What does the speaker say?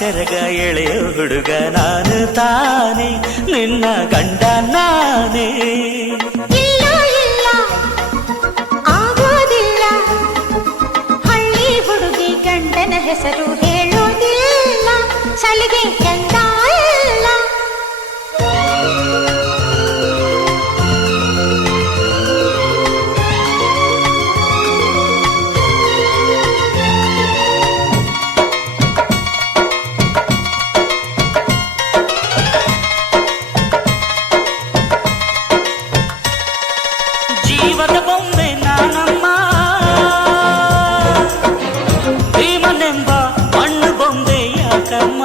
ಸೆರಗ ಎಳೆಯ ಹುಡುಗ ನಾನು ತಾನೇ ನಿನ್ನ ಗಂಡ ನಾನೇ. ಇಲ್ಲ ಇಲ್ಲ ಆಗೋದಿಲ್ಲ, ಹಳ್ಳಿ ಹುಡುಗಿ ಗಂಡನ ಹೆಸರು ಹೇಳೋದಿಲ್ಲ, ಸಲಿಗೆ ಚಂದ ಇಲ್ಲ. ಜೀವದ ಬೊಂಬೆ ನಾನಮ್ಮ, ಭೀಮನೆಂಬ ಮಣ್ಣು ಬೊಂಬೆ ಯಾಕಮ್ಮ.